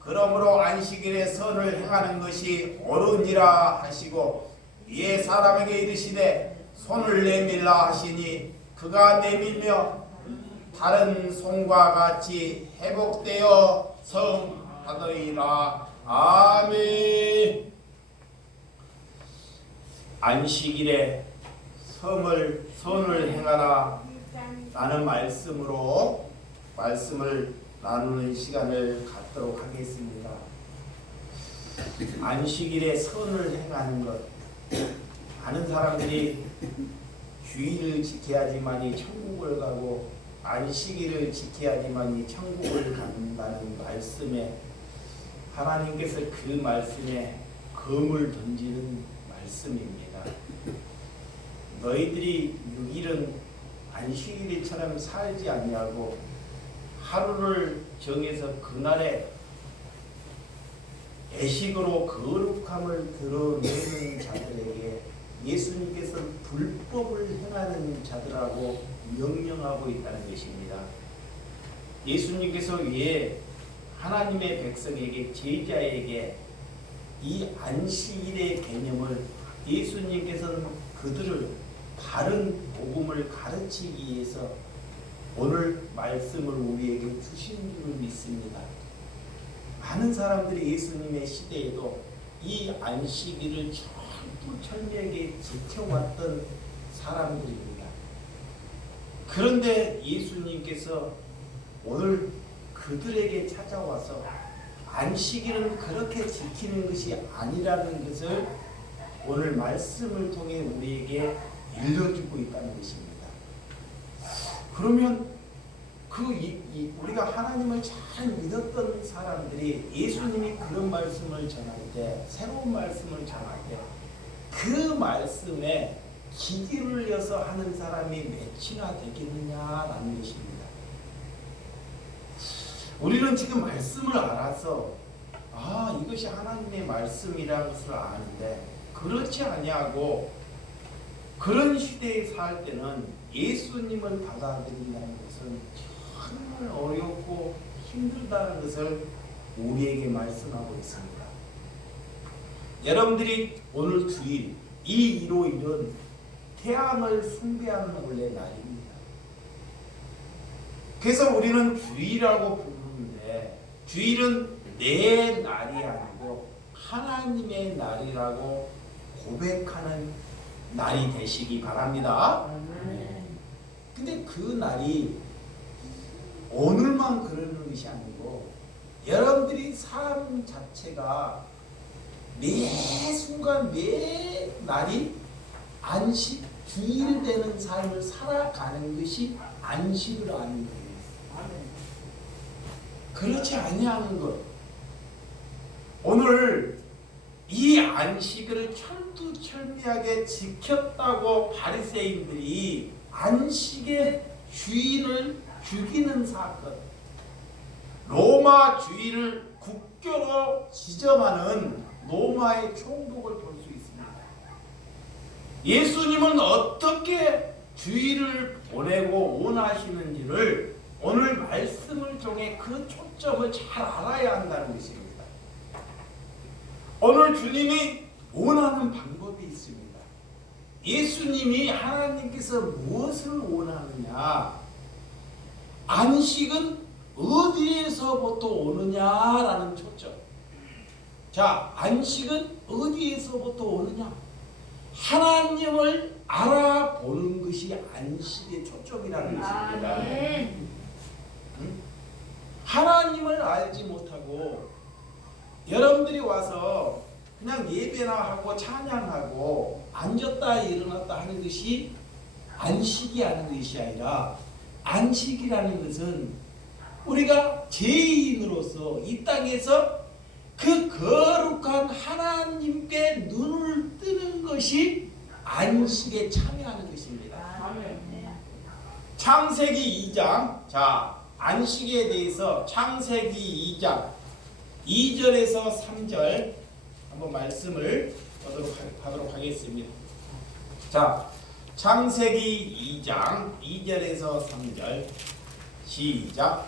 그러므로 안식일에 선을 행하는 것이 옳으니라 하시고 이에 사람에게 이르시되 손을 내밀라 하시니 그가 내밀며 다른 손과 같이 회복되어 성하더이라. 아멘. 안식일에 선을 행하라 라는 말씀으로 말씀을 나누는 시간을 갖도록 하겠습니다. 안식일에 선을 행하는 것, 많은 사람들이 주일을 지켜야지만이 천국을 가고 안식일을 지켜야지만이 천국을 간다는 말씀에 하나님께서 그 말씀에 검을 던지는 말씀입니다. 너희들이 6일은 안식일처럼 살지 아니하고 하루를 정해서 그날에 애식으로 거룩함을 드러내는 자들에게 예수님께서 불법을 행하는 자들하고 명령하고 있다는 것입니다. 예수님께서 왜 하나님의 백성에게 제자에게 이 안식일의 개념을 예수님께서는 그들을 바른 복음을 가르치기 위해서 오늘 말씀을 우리에게 주신 줄 믿습니다. 많은 사람들이 예수님의 시대에도 이 안식일을 철두철미하게 지켜왔던 사람들입니다. 그런데 예수님께서 오늘 그들에게 찾아와서 안식일은 그렇게 지키는 것이 아니라는 것을 오늘 말씀을 통해 우리에게 일러주고 있다는 것입니다. 그러면 우리가 하나님을 잘 믿었던 사람들이 예수님이 그런 말씀을 전할 때, 새로운 말씀을 전할 때 그 말씀에 귀 기울여서 하는 사람이 몇이나 되겠느냐라는 것입니다. 우리는 지금 말씀을 알아서 이것이 하나님의 말씀이라는 것을 아는데 그렇지 아니하고 그런 시대에 살 때는 예수님을 받아들인다는 것은 정말 어렵고 힘들다는 것을 우리에게 말씀하고 있습니다. 여러분들이 오늘 주일 이 일요일은 태양을 숭배하는 원래 날입니다. 그래서 우리는 주일이라고 부르는데 주일은 내 날이 아니고 하나님의 날이라고 고백하는 날이 되시기 바랍니다. 근데 그 날이 오늘만 그러는 것이 아니고 여러분들이 삶 자체가 매 순간 매 날이 안식 주일 되는 삶을 살아가는 것이 안식을 하는 거예요. 그렇지 아니하는 것. 오늘 이 안식을 철두철미하게 지켰다고 바리새인들이 안식의 주인을 죽이는 사건, 로마 주일을 국교로 지정하는 로마의 총독을 볼 수 있습니다. 예수님은 어떻게 주일을 보내고 원하시는지를 오늘 말씀을 통해 그 초점을 잘 알아야 한다는 것입니다. 오늘 주님이 원하는 방법이 있습니다. 예수님이 하나님께서 무엇을 원하느냐? 안식은 어디에서부터 오느냐라는 초점. 자, 안식은 어디에서부터 오느냐? 하나님을 알아보는 것이 안식의 초점이라는 것입니다. 하나님을 알지 못하고 여러분들이 와서 그냥 예배나 하고 찬양하고 앉았다 일어났다 하는 것이 안식이 하는 것이 아니라 안식이라는 것은 우리가 죄인으로서 이 땅에서 그 거룩한 하나님께 눈을 뜨는 것이 안식에 참여하는 것입니다. 창세기 2장, 자, 안식에 대해서 창세기 2장 2절에서 3절 한번 말씀을 하도록 하겠습니다. 자, 창세기 2장 2절에서 3절 시작.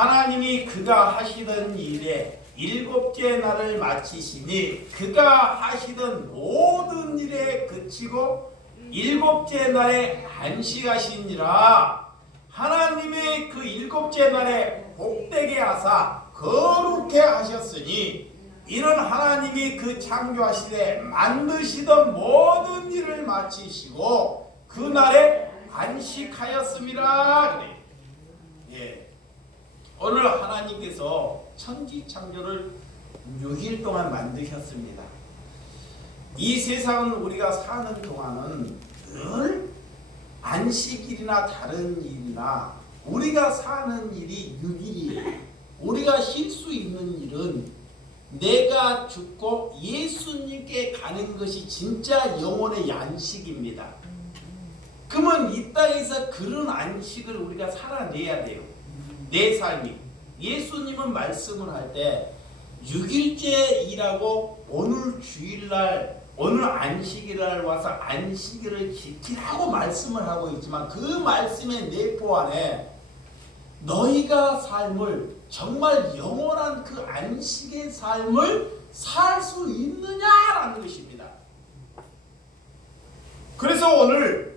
하나님이 그가 하시던 일에 일곱째 날을 마치시니 그가 하시던 모든 일에 그치고 일곱째 날에 안식하시니라. 하나님이 그 일곱째 날에 복되게 하사 거룩해 하셨으니 이는 하나님이 그 창조하시되 만드시던 모든 일을 마치시고 그 날에 안식하였습니다. 그래. 예. 오늘 하나님께서 천지 창조를 6일 동안 만드셨습니다. 이 세상은 우리가 사는 동안은 늘 안식일이나 다른 일이나 우리가 사는 일이 6일이에요. 우리가 쉴 수 있는 일은 내가 죽고 예수님께 가는 것이 진짜 영혼의 안식입니다. 그러면 이 땅에서 그런 안식을 우리가 살아내야 돼요. 내 삶이. 예수님은 말씀을 할 때 6일째 일하고 오늘 주일날 오늘 안식일날 와서 안식일을 지키라고 말씀을 하고 있지만 그 말씀의 내포 안에 너희가 삶을 정말 영원한 그 안식의 삶을 살 수 있느냐라는 것입니다. 그래서 오늘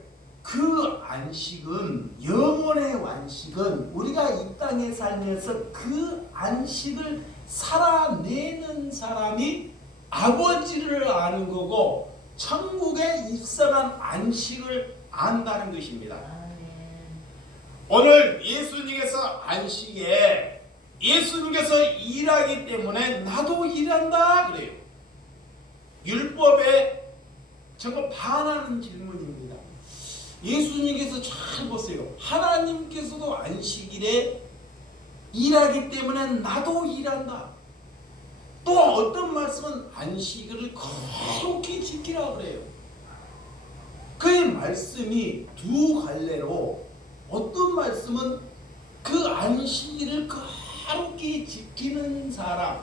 그 안식은 영혼의 안식은 우리가 이 땅에 살면서 그 안식을 살아내는 사람이 아버지를 아는 거고 천국에 입성한 안식을 안다는 것입니다. 오늘 예수님께서 안식에 예수님께서 일하기 때문에 나도 일한다 그래요. 율법에 정말 반하는 질문입니다. 예수님께서 잘 보세요. 하나님께서도 안식일에 일하기 때문에 나도 일한다. 또 어떤 말씀은 안식일을 거룩히 지키라 그래요. 그의 말씀이 두 갈래로 어떤 말씀은 그 안식일을 거룩히 지키는 사람,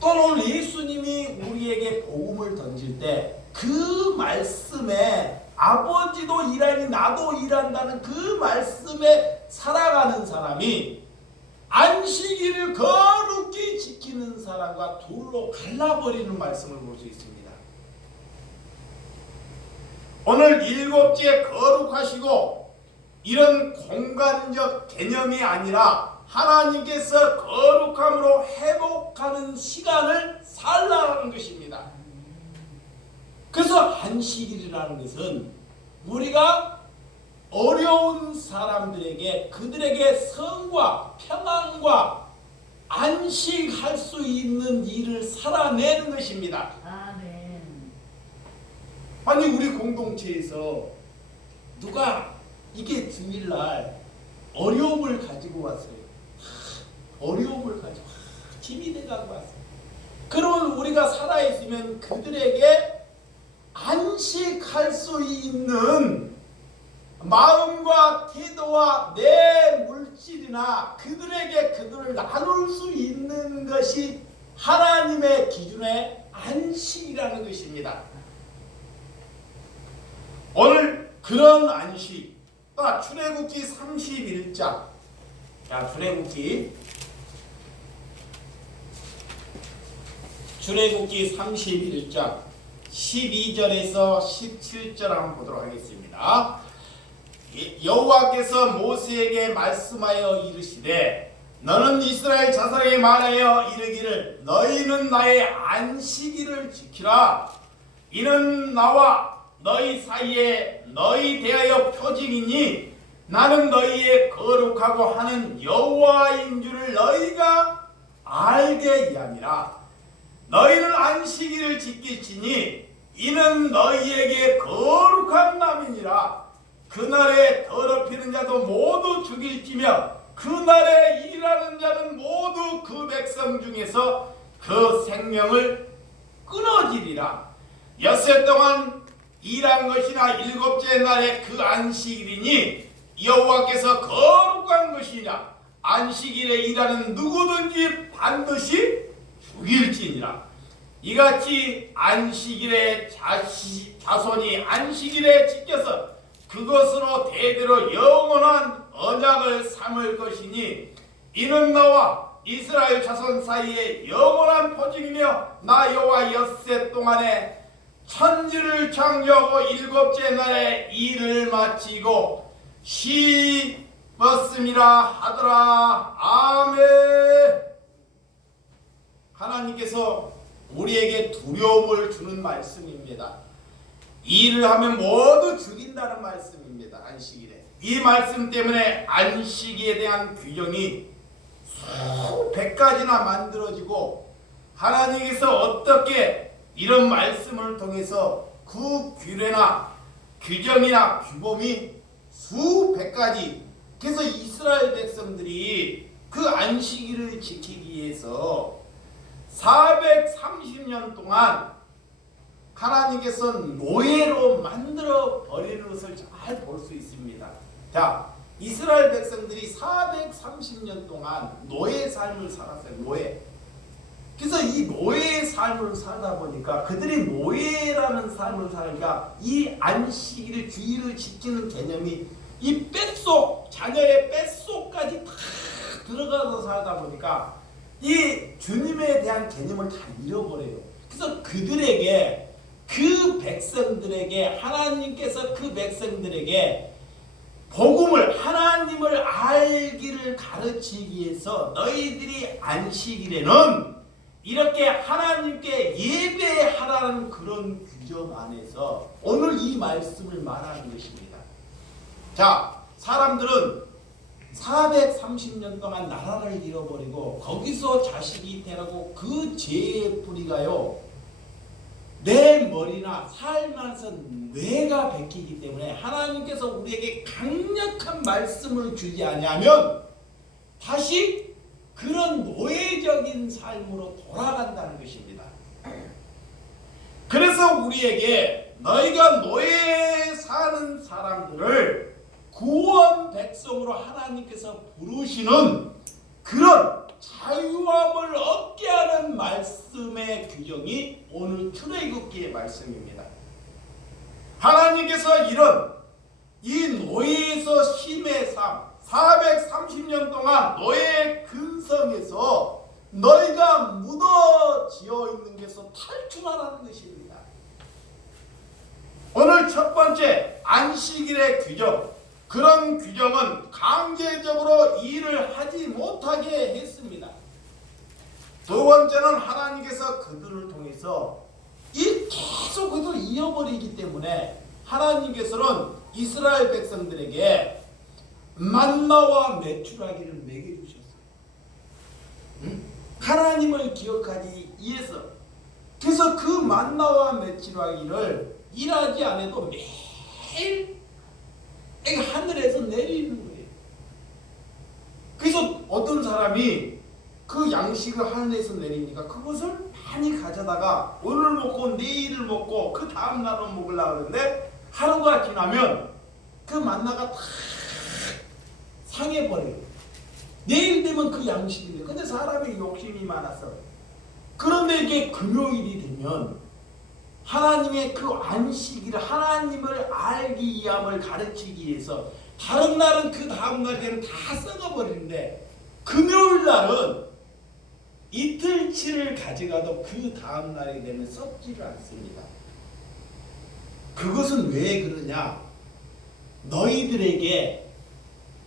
또는 예수님이 우리에게 복음을 던질 때 그 말씀에 아버지도 일하니 나도 일한다는 그 말씀에 살아가는 사람이 안식일을 거룩히 지키는 사람과 둘로 갈라버리는 말씀을 볼 수 있습니다. 오늘 일곱째 거룩하시고 이런 공간적 개념이 아니라 하나님께서 거룩함으로 회복하는 시간을 살라는 것입니다. 그래서 안식일이라는 것은 우리가 어려운 사람들에게 그들에게 성과 평안과 안식할 수 있는 일을 살아내는 것입니다. 아멘. 아니 우리 공동체에서 누가 이게 주일날 어려움을 가지고 왔어요. 어려움을 가지고 힘이 돼가고 왔어요. 그러면 우리가 살아있으면 그들에게 안식할 수 있는 마음과 태도와 내 물질이나 그들에게 그들을 나눌 수 있는 것이 하나님의 기준의 안식이라는 것입니다. 오늘 그런 안식, 출애굽기 31장, 출애굽기 31장 12절에서 17절 한번 보도록 하겠습니다. 여호와께서 모세에게 말씀하여 이르시되 너는 이스라엘 자손에게 말하여 이르기를 너희는 나의 안식일을 지키라. 이는 나와 너희 사이에 너희 대하여 표징이니 나는 너희의 거룩하고 하는 여호와인 줄을 너희가 알게 이함이라. 너희는 안식일을 지킬지니 이는 너희에게 거룩한 남이니라. 그날에 더럽히는 자도 모두 죽일지며 그날에 일하는 자는 모두 그 백성 중에서 그 생명을 끊어지리라. 엿새 동안 일한 것이나 일곱째 날에 그 안식일이니 여호와께서 거룩한 것이냐. 안식일에 일하는 누구든지 반드시 죽일지니라. 이같이 안식일에 자손이 안식일에 지켜서 그것으로 대대로 영원한 언약을 삼을 것이니 이는 나와 이스라엘 자손 사이에 영원한 포징이며 나 여호와 엿새 동안에 천지를 창조하고 일곱째 날에 일을 마치고 쉬었음이라 하더라. 아멘. 하나님께서 우리에게 두려움을 주는 말씀입니다. 일을 하면 모두 죽인다는 말씀입니다. 안식일에. 이 말씀 때문에 안식일에 대한 규정이 수백 가지나 만들어지고 하나님께서 어떻게 이런 말씀을 통해서 그 규례나 규정이나 규범이 수백 가지. 그래서 이스라엘 백성들이 그 안식일을 지키기 위해서 430년 동안 하나님께서 노예로 만들어 버리는 것을 잘 볼 수 있습니다. 자, 이스라엘 백성들이 430년 동안 노예 삶을 살았어요. 노예. 그래서 이 노예의 삶을 살다 보니까 그들이 노예라는 삶을 살으니까 이 안식일의 주의를 지키는 개념이 이 뱃속, 자녀의 뱃속까지 다 들어가서 살다 보니까 이 주님에 대한 개념을 다 잃어버려요. 그래서 그들에게, 그 백성들에게 하나님께서 그 백성들에게 복음을, 하나님을 알기를 가르치기 위해서 너희들이 안식일에는 이렇게 하나님께 예배하라는 그런 규정 안에서 오늘 이 말씀을 말하는 것입니다. 자, 사람들은 430년 동안 나라를 잃어버리고 거기서 자식이 태어나고 그 죄의 뿌리가요, 내 머리나 살면서 뇌가 베끼기 때문에 하나님께서 우리에게 강력한 말씀을 주지 아니하면 다시 그런 노예적인 삶으로 돌아간다는 것입니다. 그래서 우리에게 너희가 노예 사는 사람들을 구원 백성으로 하나님께서 부르시는 그런 자유함을 얻게 하는 말씀의 규정이 오늘 출애굽기의 말씀입니다. 하나님께서 이런 이 노예에서 쉼의 삶, 430년 동안 노예의 근성에서 너희가 묻어지어 있는 것에서 탈출하라는 것입니다. 오늘 첫 번째 안식일의 규정, 그런 규정은 강제적으로 일을 하지 못하게 했습니다. 두 번째는 하나님께서 그들을 통해서 계속 그들을 잃어버리기 때문에 하나님께서는 이스라엘 백성들에게 만나와 메추라기를 먹여주셨어요. 하나님을 기억하기 위해서. 그래서 그 만나와 메추라기를 일하지 않아도 매일 하늘에서 내리는 거예요. 그래서 어떤 사람이 그 양식을 하늘에서 내리니까 그것을 많이 가져다가 오늘 먹고 내일을 먹고 그 다음 날은 먹으려고 하는데 하루가 지나면 그 만나가 다 상해버려요. 내일 되면 그 양식이 돼요. 근데 사람이 욕심이 많아서. 그런데 이게 금요일이 되면 하나님의 그 안식일을, 하나님을 알기 위함을 가르치기 위해서 다른 날은 그 다음 날 되면 다 썩어버리는데 금요일 날은 이틀치를 가져가도 그 다음 날이 되면 썩지를 않습니다. 그것은 왜 그러냐? 너희들에게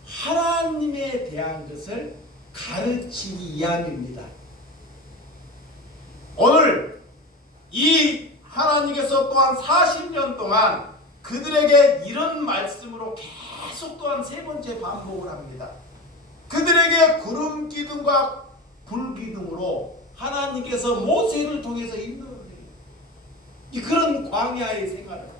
하나님에 대한 것을 가르치기 위함입니다. 오늘 이 하나님께서 또한 40년 동안 그들에게 이런 말씀으로 계속 또한 세 번째 반복을 합니다. 그들에게 구름 기둥과 불 기둥으로 하나님께서 모세를 통해서 인도해요. 그런 광야의 생활을.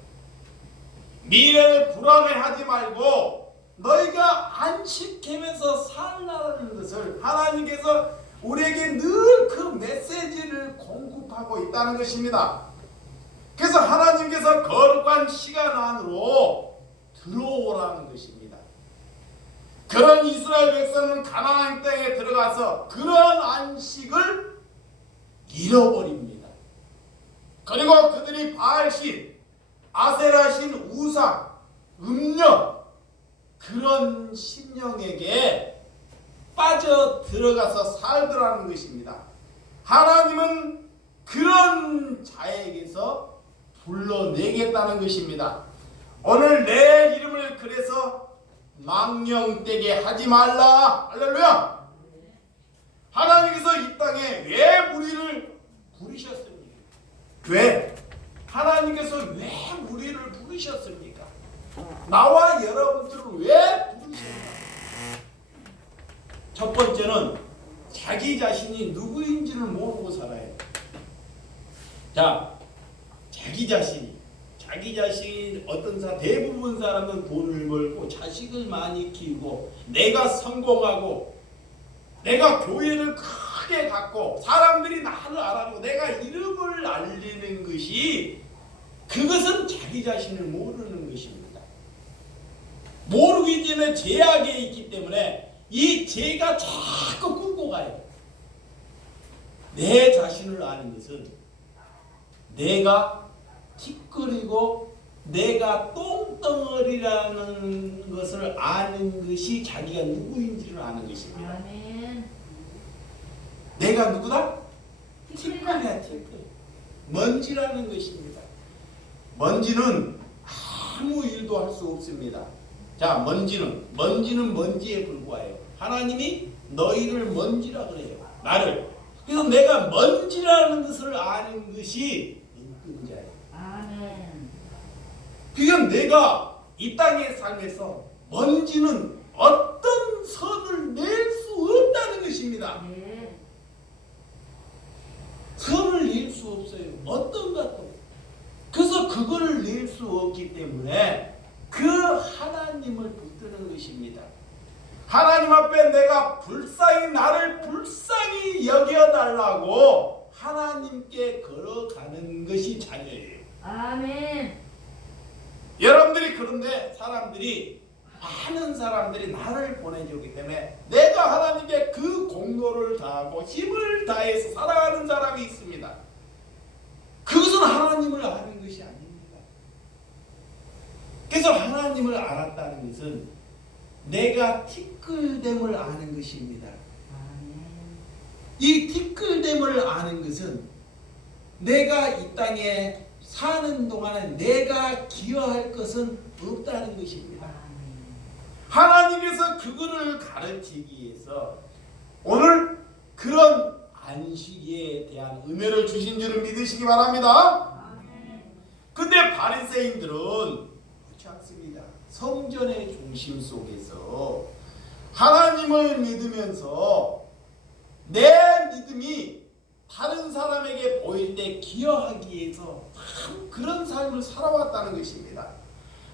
미래를 불안해하지 말고 너희가 안식하면서 살라는 것을 하나님께서 우리에게 늘 그 메시지를 공급하고 있다는 것입니다. 그래서 하나님께서 거룩한 시간 안으로 들어오라는 것입니다. 그런 이스라엘 백성은 가나안 땅에 들어가서 그런 안식을 잃어버립니다. 그리고 그들이 바알신, 아세라신, 우상, 음력 그런 신령에게 빠져 들어가서 살더라는 것입니다. 하나님은 그런 자에게서 불러내겠다는 것입니다. 오늘 내 이름을 그래서 망령되게 하지 말라. 할렐루야. 하나님께서 이 땅에 왜 우리를 부르셨습니까? 왜? 하나님께서 왜 우리를 부르셨습니까? 나와 여러분들을 왜 부르셨나? 첫 번째는 자기 자신이 누구인지를 모르고 살아요. 자, 자기 자신이 어떤 대부분 사람은 돈을 벌고 자식을 많이 키우고 내가 성공하고 내가 교회를 크게 갖고 사람들이 나를 알아주고 내가 이름을 알리는 것이 그것은 자기 자신을 모르는 것입니다. 모르기 때문에 죄악에 있기 때문에 이 죄가 자꾸 끌고 가요. 내 자신을 아는 것은 내가 티끌이고 내가 똥덩어리라는 것을 아는 것이 자기가 누구인지를 아는 것입니다. 아멘. 내가 누구다? 티끌이야, 티끌. 먼지라는 것입니다. 먼지는 아무 일도 할 수 없습니다. 자, 먼지는 먼지에 불과해요. 하나님이 너희를 먼지라 그래요. 나를. 그래서 내가 먼지라는 것을 아는 것이 은근자예요. 아멘. 그러니까 내가 이 땅의 삶에서 먼지는 어떤 선을 낼 수 없다는 것입니다. 네. 선을 낼 수 없어요. 어떤 것도. 그래서 그거를 낼 수 없기 때문에 그 하나님을 붙드는 것입니다. 하나님 앞에 내가 나를 불쌍히 여겨달라고 하나님께 걸어가는 것이 자녀예요. 아멘. 여러분들이 그런데 많은 사람들이 나를 보내주기 때문에 내가 하나님께 그 공로를 다하고 힘을 다해서 살아가는 사람이 있습니다. 그것은 하나님을 아는 것이 아닙니다. 그래서 하나님을 알았다는 것은 내가 티끌됨을 아는 것입니다. 아멘. 이 티끌됨을 아는 것은 내가 이 땅에 사는 동안에 내가 기여할 것은 없다는 것입니다. 하나님께서 그거를 가르치기 위해서 오늘 그런 안식에 대한 은혜를 주신 줄을 믿으시기 바랍니다. 근데 바리새인들은 그렇지 않습니다. 성전의 중심 속에서 하나님을 믿으면서 내 믿음이 다른 사람에게 보일 때 기여하기 위해서 참 그런 삶을 살아왔다는 것입니다.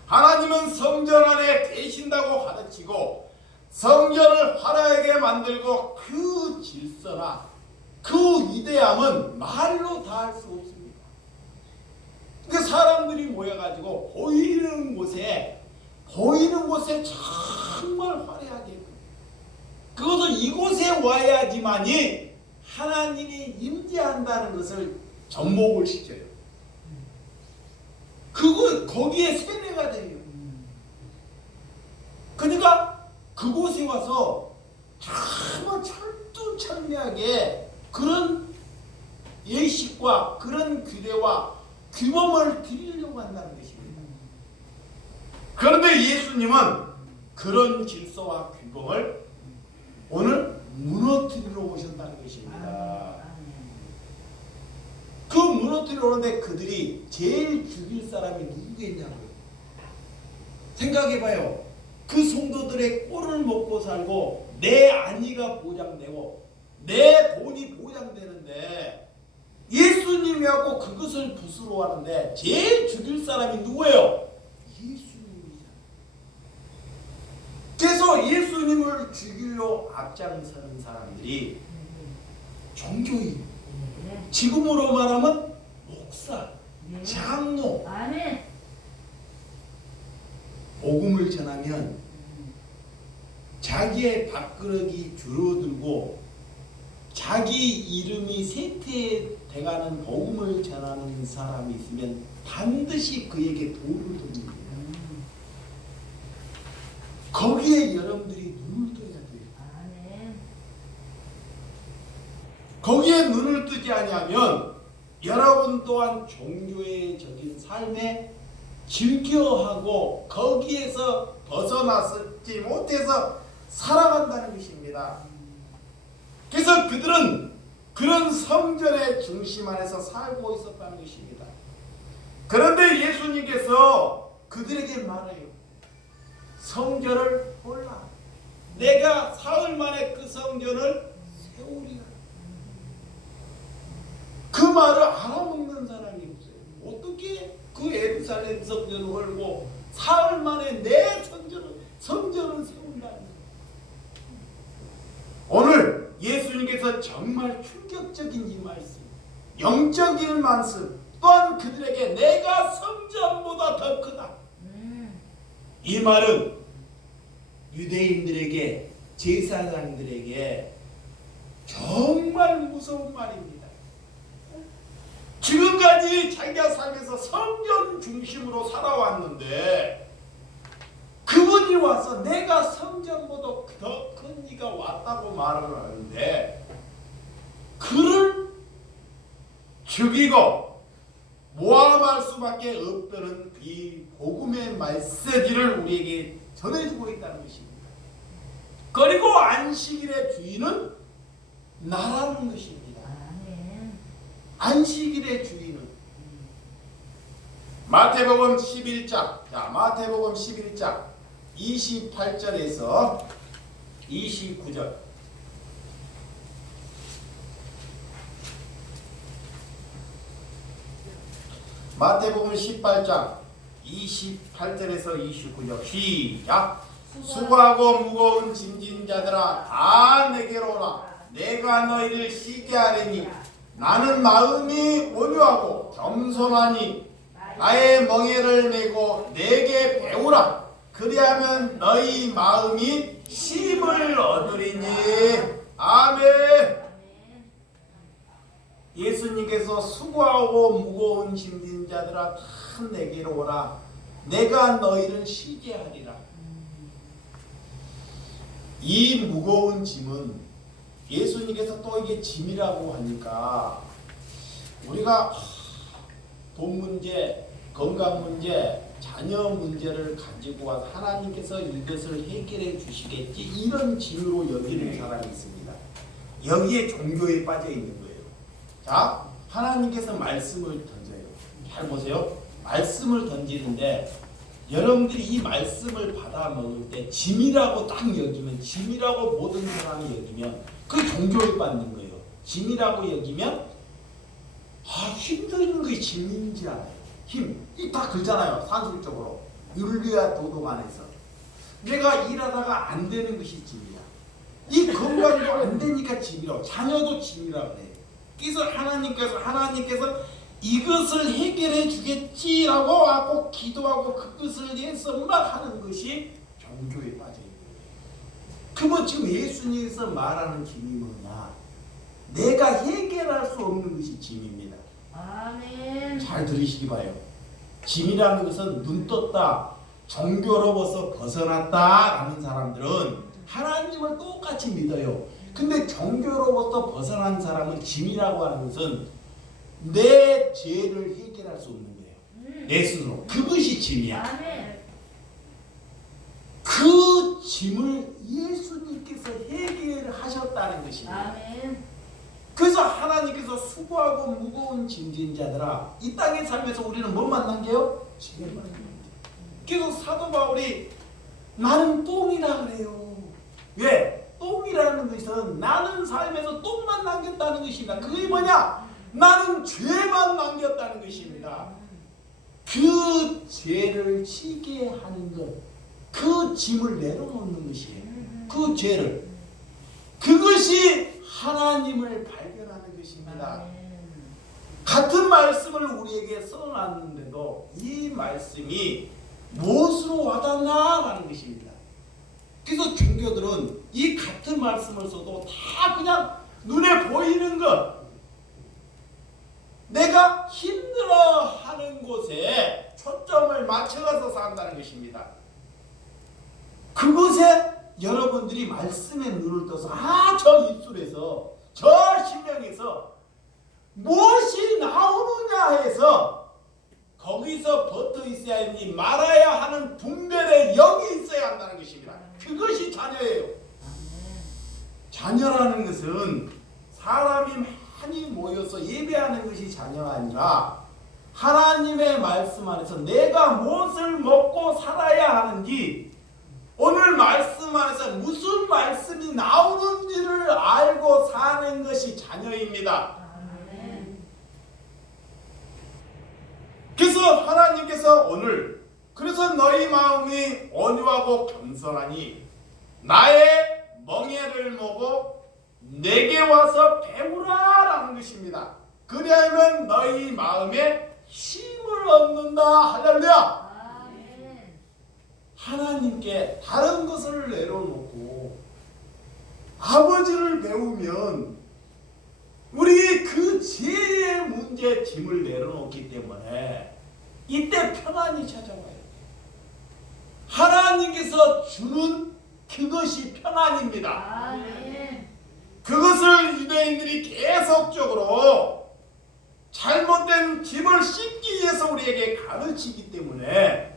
하나님은 성전 안에 계신다고 가르치고 성전을 화려하게 만들고 그 질서나 그 위대함은 말로 다 할 수 없습니다. 그 사람들이 모여가지고 보이는 곳에 정말 화려하게 그것은 이곳에 와야지만이 하나님이 임재한다는 것을 접목을 시켜요. 거기에 세뇌가 돼요. 그러니까 그곳에 와서 정말 철두철미하게 그런 예식과 그런 규례와 규범을 드리려고 한다는 것입니다. 그런데 예수님은 그런 질서와 규범을 오늘 무너뜨리러 오셨다는 것입니다. 그 무너뜨리러 오는데 그들이 제일 죽일 사람이 누구겠냐고요. 생각해봐요. 그 성도들의 꼴을 먹고 살고 내 안위가 보장되고 내 돈이 보장되는데 예수님이하고 그것을 부스러워하는데 제일 죽일 사람이 누구예요? 예수님이잖아요. 그래서 예수님을 죽이려 앞장서는 사람들이 종교인, 지금으로 말하면 목사, 장로, 아멘. 복음을 전하면 자기의 밥그릇이 줄어들고 자기 이름이 쇠퇴돼가는 복음을 전하는 사람이 있으면 반드시 그에게 돌을 던집니다. 거기에 여러분들이 눈을 떠야 돼요. 아멘. 거기에 눈을 뜨지 아니하면 여러분 또한 종교적인 삶에 즐겨하고 거기에서 벗어나지 못해서 살아간다는 것입니다. 그래서 그들은 그런 성전의 중심 안에서 살고 있었다는 것입니다. 그런데 예수님께서 그들에게 말해요. 성전을 보라. 내가 사흘 만에 그 성전을 세우리라. 그 말을 알아먹는 사람이 없어요. 어떻게 그 예루살렘 성전을 헐고 사흘 만에 내 성전을 세운다는 거예요. 오늘 예수님께서 정말 충격적인 이 말씀, 영적인 말씀, 또한 그들에게 내가 성전보다 더 크다. 이 말은 유대인들에게, 제사장들에게 정말 무서운 말입니다. 지금까지 자기가 살면서 성전 중심으로 살아왔는데 그분이 와서 내가 성전보다 더 큰 이가 왔다고 말을 하는데 그를 죽이고 모함할 수밖에 없다는 이 복음의 메시지를 우리에게 전해주고 있다는 것입니다. 그리고 안식일의 주인은 나라는 것입니다. 안식일의 주인은 마태복음 11장, 마태복음 11장 28절에서 29절. 마태복음 18장 28절에서 29절 시작. 수고하고 무거운 짐진 자들아 다 내게로 오라. 내가 너희를 쉬게 하리니 나는 마음이 온유하고 겸손하니 나의 멍에를 메고 내게 배우라. 그리하면 너희 마음이 쉼을 얻으리니. 아멘. 예수님께서 수고하고 무거운 짐진 자들아 다 내게로 오라. 내가 너희를 쉬게 하리라. 이 무거운 짐은 예수님께서 또 이게 짐이라고 하니까 우리가 돈 문제, 건강 문제, 자녀 문제를 가지고 와서 하나님께서 이것을 해결해 주시겠지 이런 짐으로 여기는 사람이 있습니다. 여기에 종교에 빠져 있는 거예요. 자, 하나님께서 말씀을 던져요. 잘 보세요. 말씀을 던지는데 여러분들이 이 말씀을 받아 먹을 때 짐이라고 딱 여기면, 짐이라고 모든 사람이 여기면 그 종교에 빠지는 거예요. 짐이라고 여기면 힘든 게 짐인지 알아요. 힘. 이 다 그렇잖아요. 산술적으로. 윤리와 도덕 안에서. 내가 일하다가 안 되는 것이 짐이야. 이 건강도 안 되니까 짐이라고. 자녀도 짐이라고 그래요. 그래서 하나님께서 이것을 해결해 주겠지라고 하고 기도하고 그것을 위해서 막 하는 것이 종교에 빠져 있는 거예요. 그러면 지금 예수님께서 말하는 짐이 뭐냐? 내가 해결할 수 없는 것이 짐입니다. 아멘. 잘 들으시기 바래요. 짐이라는 것은 눈 떴다, 종교로부터 벗어났다라는 사람들은 하나님을 똑같이 믿어요. 근데 종교로부터 벗어난 사람은 짐이라고 하는 것은 내 죄를 해결할 수 없는 거예요. 내 스스로. 그것이 짐이야. 아멘. 그 짐을 예수님께서 해결하셨다는 것입니다. 아멘. 그래서 하나님께서 수고하고 무거운 짐진 자들아, 이 땅에 살면서 우리는 뭐만 남겨요? 짐을 남겨요. 그래서 사도 바울이 나는 똥이라 그래요. 왜? 똥이라는 것은 나는 삶에서 똥만 남겼다는 것입니다. 그게 뭐냐? 나는 죄만 남겼다는 것입니다. 그 죄를 지게 하는 것, 그 짐을 내려놓는 것이에요. 그 죄를. 그것이 하나님을 발견하는 것입니다. 같은 말씀을 우리에게 써놨는데도 이 말씀이 무엇으로 와닿나라는 것입니다. 그래서 종교들은 이 같은 말씀을 써도 다 그냥 눈에 보이는 것, 내가 힘들어하는 곳에 초점을 맞춰가서 산다는 것입니다. 그곳에 여러분들이 말씀에 눈을 떠서 저 입술에서 저 신령에서 무엇이 나오느냐 해서 거기서 붙어 있어야 하니 말아야 하는 분별의 영이 있어야 한다는 것입니다. 그것이 자녀예요. 자녀라는 것은 사람이 많이 모여서 예배하는 것이 자녀가 아니라 하나님의 말씀 안에서 내가 무엇을 먹고 살아야 하는지, 오늘 말씀 안에서 무슨 말씀이 나오는지를 알고 사는 것이 자녀입니다. 그래서 하나님께서 오늘 그래서 너희 마음이 온유하고 겸손하니 나의 멍에를 먹고 내게 와서 배우라라는 것입니다. 그리하면 너희 마음에 힘을 얻는다. 할렐루야. 하나님께 다른 것을 내려놓고 아버지를 배우면 우리 그 죄의 문제 짐을 내려놓기 때문에 이때 평안이 찾아와요. 하나님께서 주는 그것이 평안입니다. 그것을 유대인들이 계속적으로 잘못된 짐을 씻기 위해서 우리에게 가르치기 때문에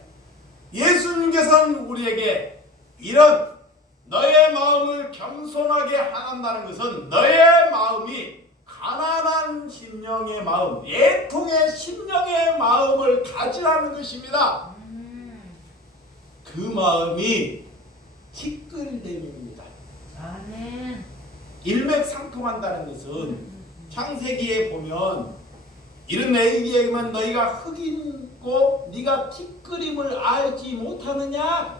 예수님께서는 우리에게 이런 너의 마음을 겸손하게 하란다는 것은 너의 마음이 가난한 심령의 마음, 애통의 심령의 마음을 가지라는 것입니다. 그 마음이 티끌됨입니다. 아멘. 일맥상통한다는 것은 창세기에 보면 이런 얘기하면 너희가 흙이고 네가 티끌임을 알지 못하느냐.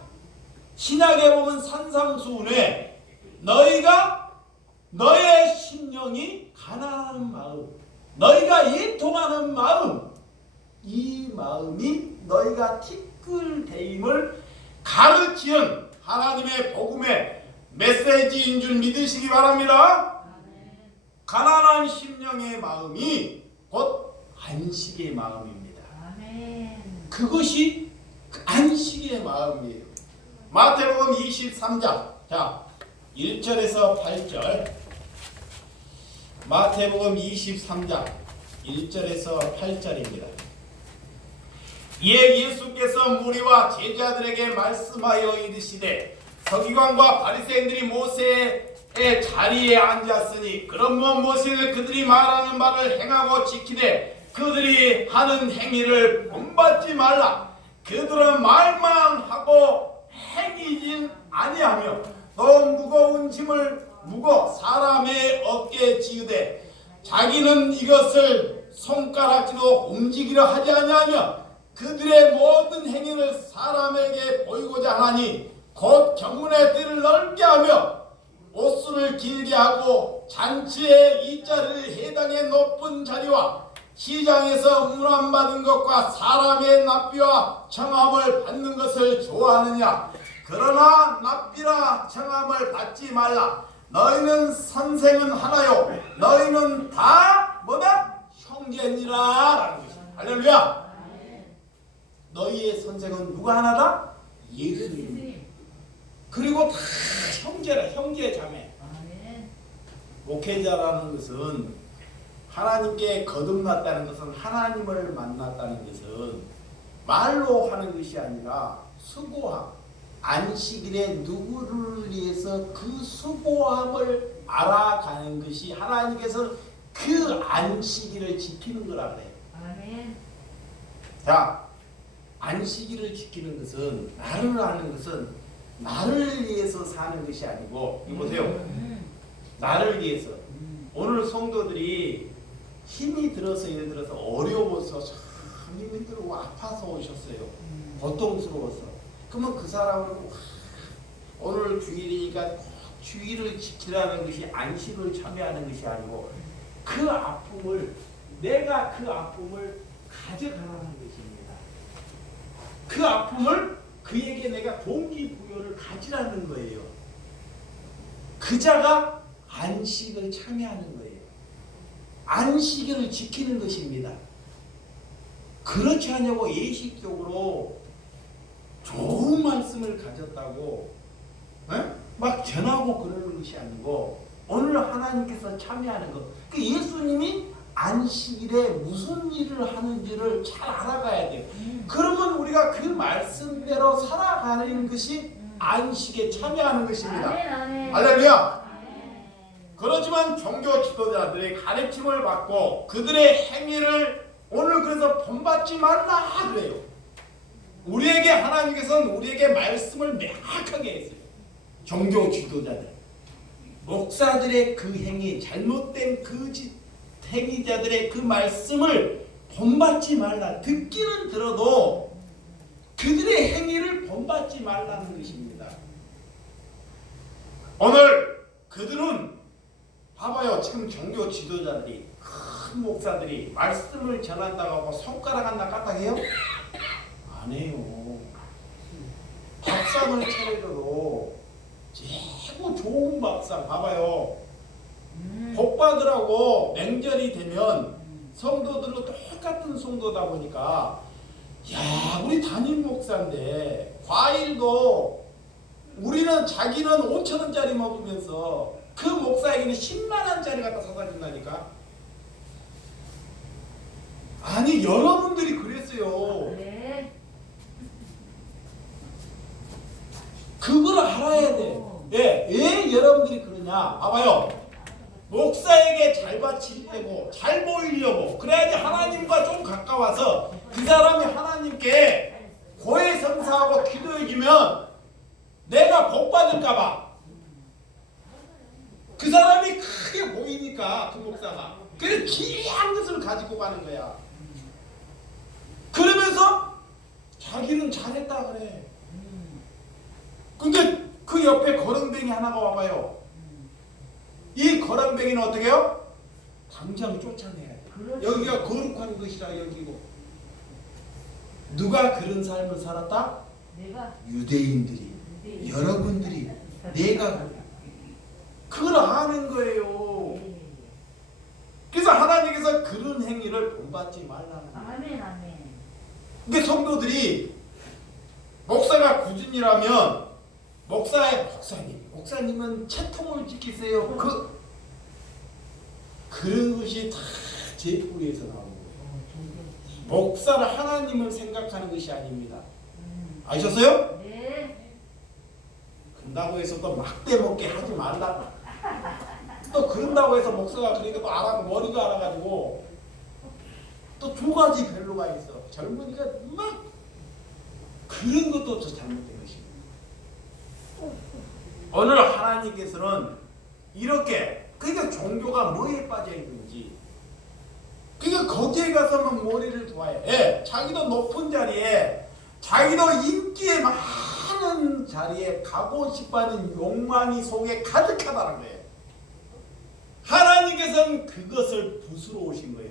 신약에 보면 산상수훈에 너희가 너의 심령이 가난한 마음, 너희가 애통하는 마음, 이 마음이 너희가 티끌됨을 가르치는 하나님의 복음의 메시지인 줄 믿으시기 바랍니다. 가난한 심령의 마음이 곧 안식의 마음입니다. 그것이 안식의 마음이에요. 마태복음 23장 자 1절에서 8절, 마태복음 23장 1절에서 8절입니다. 이에 예수께서 무리와 제자들에게 말씀하여 이르시되 서기관과 바리새인들이 모세의 자리에 앉았으니 그러면 모세는 그들이 말하는 바를 행하고 지키되 그들이 하는 행위를 본받지 말라. 그들은 말만 하고 행이진 아니하며 또 무거운 짐을 무거 사람의 어깨에 지으되 자기는 이것을 손가락질로 움직이려 하지 아니하며 그들의 모든 행위를 사람에게 보이고자 하나니 곧 경문의 뜰을 넓게 하며 옷수를 길게 하고 잔치의 이 자리를 해당의 높은 자리와 시장에서 문안받은 것과 사람의 납비와 청함을 받는 것을 좋아하느냐. 그러나 납비나 청함을 받지 말라. 너희는 선생은 하나요 너희는 다 뭐다? 형제니라 라는 것입니다. 할렐루야. 너희의 선생은 누가 하나다? 예수님. 그리고 다 형제라. 형제 자매. 목회자라는 것은 하나님께 거듭났다는 것은 하나님을 만났다는 것은 말로 하는 것이 아니라 수고함, 안식일에 누구를 위해서 그 수고함을 알아가는 것이 하나님께서 그 안식일을 지키는 거라 그래요. 아멘. 자, 안식일을 지키는 것은 나를 아는 것은 나를 위해서 사는 것이 아니고 이거 보세요. 나를 위해서. 오늘 성도들이 힘이 들어서 예를 들어서 어려워서 참 힘이 들고 아파서 오셨어요. 고통스러워서. 그러면 그 사람을 오늘 주일이니까 꼭 주일을 지키라는 것이 안식을 참여하는 것이 아니고 그 아픔을 내가 그 아픔을 가져가라는 것입니다. 그 아픔을 그에게 내가 동기부여를 가지라는 거예요. 그 자가 안식을 참여하는 거예요. 안식일을 지키는 것입니다. 그렇지 않냐고 예식적으로 좋은 말씀을 가졌다고 막 전하고 그러는 것이 아니고 오늘 하나님께서 참여하는 것. 그 예수님이 안식일에 무슨 일을 하는지를 잘 알아가야 돼요. 그러면 우리가 그 말씀대로 살아가는 것이 안식에 참여하는 것입니다. 아멘, 아멘. 할렐루야. 아멘. 그렇지만 종교 지도자들의 가르침을 받고 그들의 행위를 오늘 그래서 본받지 말라 그래요. 우리에게 하나님께서는 우리에게 말씀을 명확하게 했어요. 종교 지도자들, 목사들의 그 행위, 잘못된 그 행위자들의 그 말씀을 본받지 말라. 듣기는 들어도 그들의 행위를 본받지 말라는 것입니다. 오늘 그들은 봐봐요. 지금 종교 지도자들이 큰 목사들이 말씀을 전한다고 하고 손가락 하나 까딱해요? 안 해요. 밥상을 차려줘도 최고 좋은 밥상 봐봐요. 복받으라고 명절이 되면 성도들은 똑같은 성도다 보니까 야 우리 담임 목사인데 과일도 우리는 자기는 5,000원짜리 먹으면서 그 목사에게는 10만원짜리 갖다 사다 준다니까. 아니 여러분들이 그랬어요. 네. 그걸 알아야 돼. 왜 여러분들이 그러냐? 봐봐요. 목사에게 잘 바치려고 잘 보이려고 그래야지 하나님과 좀 가까워서 그 사람이 하나님께 고해성사하고 기도해주면 내가 복 받을까봐 그 사람이 크게 보이니까 그 목사가 그래서 귀한 것을 가지고 가는 거야. 그러면서 자기는 잘했다 그래. 근데 그 옆에 거렁뱅이 하나가 와봐요. 이 거렁뱅이는 어떻게 해요? 당장 쫓아내야 돼. 그렇지. 여기가 거룩한 것이라 여기고. 누가 그런 삶을 살았다? 내가 유대인들이. 여러분들이. 내가 그걸 아는 거예요. 그래서 하나님께서 그런 행위를 본받지 말라는 거예요. 아멘, 아멘. 그게 성도들이 목사가 구준이라면 목사님은 채통을 지키세요. 그런 것이 다 제 뿌리에서 나오는 거예요. 목사는 하나님을 생각하는 것이 아닙니다. 아셨어요? 네. 그런다고 해서 또 막대 먹게 하지 말라. 또 그런다고 해서 목사가 그러니까 또 머리가 알아가지고 또 두 가지 별로가 있어. 젊으니까 막 그런 것도 더 잘못된 것입니다. 오늘 하나님께서는 이렇게 그러니까 종교가 뭐에 빠져 있는지 그러니까 거기에 가서만 머리를 도와야 해. 자기도 높은 자리에 자기도 인기에 많은 자리에 가고 싶어하는 욕망이 속에 가득하다는 거예요. 하나님께서는 그것을 부수러 오신 거예요.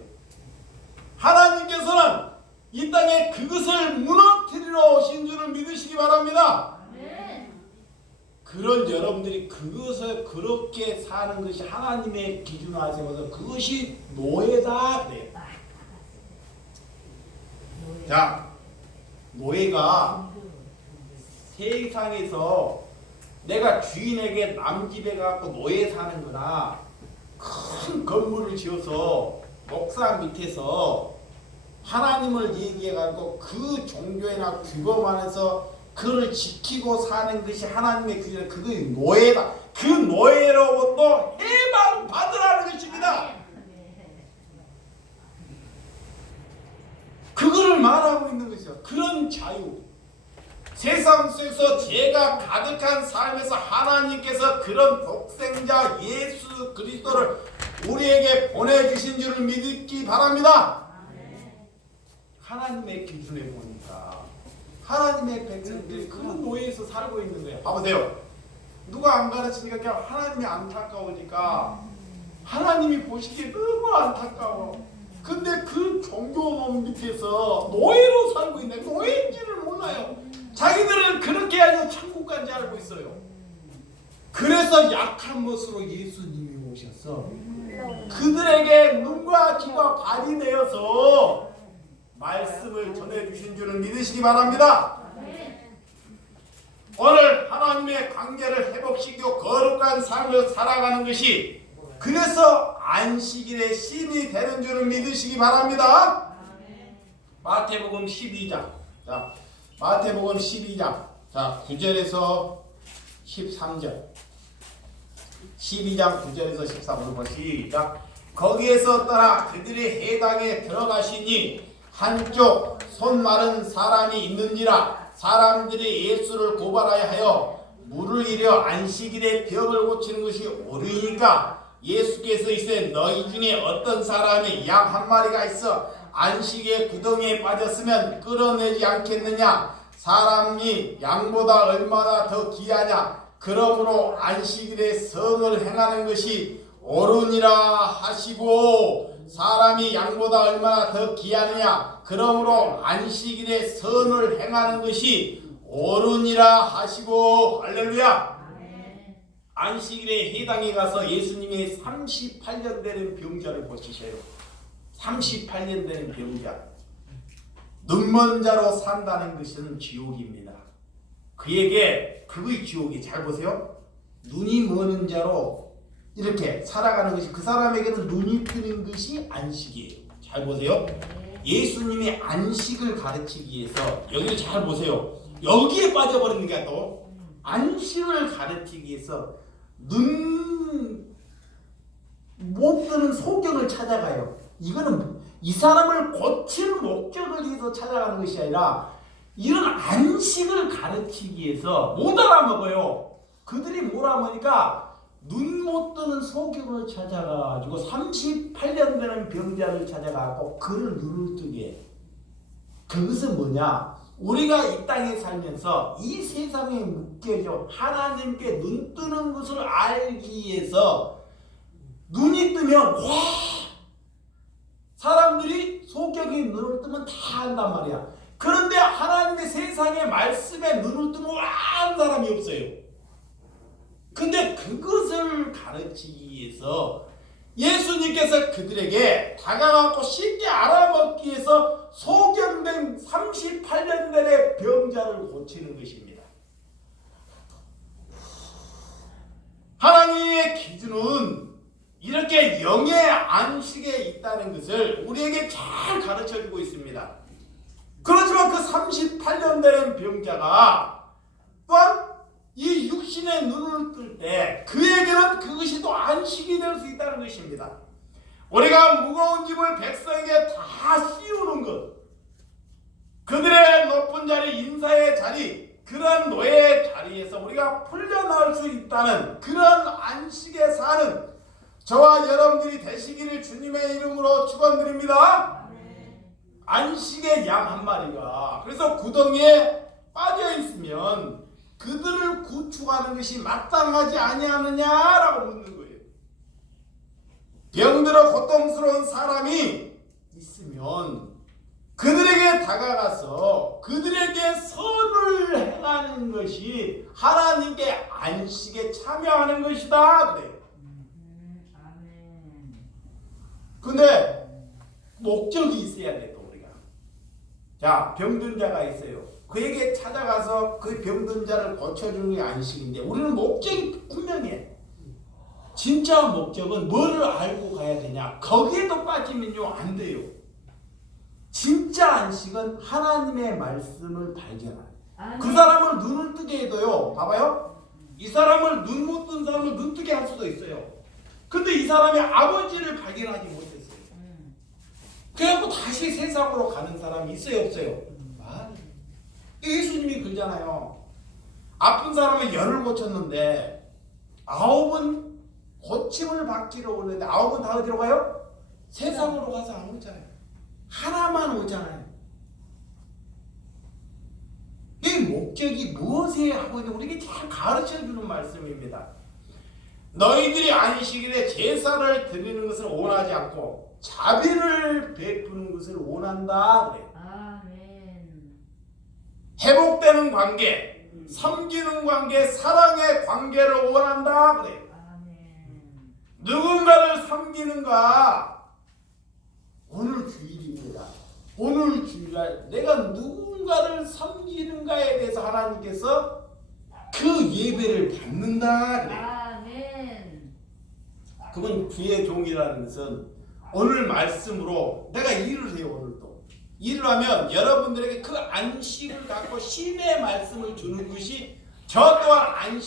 하나님께서는 이 땅에 그것을 무너뜨리러 오신 줄을 믿으시기 바랍니다. 아멘. 그런 여러분들이 그것을 그렇게 사는 것이 하나님의 기준으로 하셔서 그것이 노예다 그래요. 자, 노예가 세상에서 내가 주인에게 남집에 가고 노예 사는 거나 큰 건물을 지어서 목사 밑에서 하나님을 얘기해가지고 그 종교나 규범 안에서 그를 지키고 사는 것이 하나님의 규정, 그것이 노예다. 그 노예로부터 해방 받으라는 것입니다. 그거를 말하고 있는 것이죠. 그런 자유. 세상 속에서 죄가 가득한 삶에서 하나님께서 그런 독생자 예수 그리스도를 우리에게 보내주신 줄을 믿기 바랍니다. 하나님의 기준에 보니까 하나님의 백성들이 그런 노예에서 살고 있는 거예요. 봐보세요. 누가 안 가르치니까 그냥 하나님이 안타까우니까 하나님이 보시기에 너무 안타까워. 근데 그 종교놈 밑에서 노예로 살고 있네. 노예인지를 몰라요. 자기들은 그렇게 해야지 천국 간지 알고 있어요. 그래서 약한 것으로 예수님이 오셔서 그들에게 눈과 귀가 발이 되어서 말씀을 전해주신 줄을 믿으시기 바랍니다. 오늘 하나님의 관계를 회복시키고 거룩한 삶을 살아가는 것이 그래서 안식일의 신이 되는 줄을 믿으시기 바랍니다. 아멘. 마태복음 12장. 자, 마태복음 12장. 자, 9절에서 13절. 12장 9절에서 13절 시작. 거기에서 떠나 그들의 해당에 들어가시니 한쪽 손 마른 사람이 있는지라 사람들이 예수를 고발하여 하여 물을 일여 안식일에 병을 고치는 것이 옳으니까 예수께서 이제 너희 중에 어떤 사람이 양 한 마리가 있어 안식의 구덩이에 빠졌으면 끌어내지 않겠느냐. 사람이 양보다 얼마나 더 귀하냐. 그러므로 안식일에 성을 행하는 것이 옳으니라 하시고 사람이 양보다 얼마나 더 귀하느냐. 그러므로 안식일에 선을 행하는 것이 옳으니라 하시고. 할렐루야. 안식일에 해당에 가서 예수님이 38년 되는 병자를 고치셔요. 38년 되는 병자. 눈먼 자로 산다는 것은 지옥입니다. 그에게 그의 지옥이, 잘 보세요. 눈이 먼 자로 이렇게 살아가는 것이, 그 사람에게는 눈이 뜨는 것이 안식이에요. 잘 보세요. 예수님이 안식을 가르치기 위해서, 여기를 잘 보세요. 여기에 빠져버리는 게 또 안식을 가르치기 위해서 눈 못 뜨는 소경을 찾아가요. 이거는 이 사람을 고칠 목적을 위해서 찾아가는 것이 아니라 이런 안식을 가르치기 위해서 못 알아먹어요. 그들이 뭐라 하니까 눈 못 뜨는 소경을 찾아가지고 38년 되는 병자를 찾아가고 그를 눈을 뜨게 해요. 그것은 뭐냐? 우리가 이 땅에 살면서 이 세상에 묶여져 하나님께 눈 뜨는 것을 알기 위해서 눈이 뜨면 와! 사람들이 소경이 눈을 뜨면 다 안단 말이야. 그런데 하나님의 세상의 말씀에 눈을 뜨면 와! 하는 사람이 없어요. 근데 그것을 가르치기 위해서 예수님께서 그들에게 다가가고 쉽게 알아먹기 위해서 소경된 38년 전의 병자를 고치는 것입니다. 하나님의 기준은 이렇게 영의 안식에 있다는 것을 우리에게 잘 가르쳐주고 있습니다. 그렇지만 그 38년 된 병자가 또한 이 육신의 눈을 뜰 때 그에게는 그것이 또 안식이 될 수 있다는 것입니다. 우리가 무거운 짐을 백성에게 다 씌우는 것, 그들의 높은 자리, 인사의 자리, 그런 노예의 자리에서 우리가 풀려나올 수 있다는 그런 안식에 사는 저와 여러분들이 되시기를 주님의 이름으로 축원드립니다. 안식의 양 한 마리가 그래서 구덩이에 빠져 있으면 그들을 구축하는 것이 마땅하지 아니하느냐라고 묻는 거예요. 병들어 고통스러운 사람이 있으면 그들에게 다가가서 그들에게 선을 행하는 것이 하나님께 안식에 참여하는 것이다 그래요. 근데 목적이 있어야 돼 또 우리가. 자, 병든 자가 있어요. 그에게 찾아가서 그 병든 자를 고쳐주는 게 안식인데 우리는 목적이 분명해. 진짜 목적은 뭐를 알고 가야 되냐. 거기에도 빠지면요 안 돼요. 진짜 안식은 하나님의 말씀을 발견하는. 그 사람을 눈을 뜨게 해도요. 봐봐요. 이 사람을 눈 못 뜬 사람을 눈 뜨게 할 수도 있어요. 근데 이 사람이 아버지를 발견하지 못했어요. 그래갖고 다시 세상으로 가는 사람이 있어요 없어요? 예수님이 그러잖아요. 아픈 사람의 열을 고쳤는데 9은 고침을 받기로 오는데 9은 다 어디로 가요? 세상으로 가서 안 오잖아요. 하나만 오잖아요. 이 목적이 무엇에 하고 있는지 우리에게 잘 가르쳐주는 말씀입니다. 너희들이 안식일에 제사를 드리는 것을 원하지 않고 자비를 베푸는 것을 원한다 그래요. 회복되는 관계, 섬기는 관계, 사랑의 관계를 원한다 그래요. 누군가를 섬기는가? 오늘 주일입니다. 오늘 주일날 내가 누군가를 섬기는가에 대해서 하나님께서 그 예배를 받는다 그래요. 그분 주의 종이라는 것은 오늘 말씀으로 내가 일을 해요. 오늘도 일을 하면 여러분들에게 그 안식을 갖고 심의 말씀을 주는 것이 저 또한 안식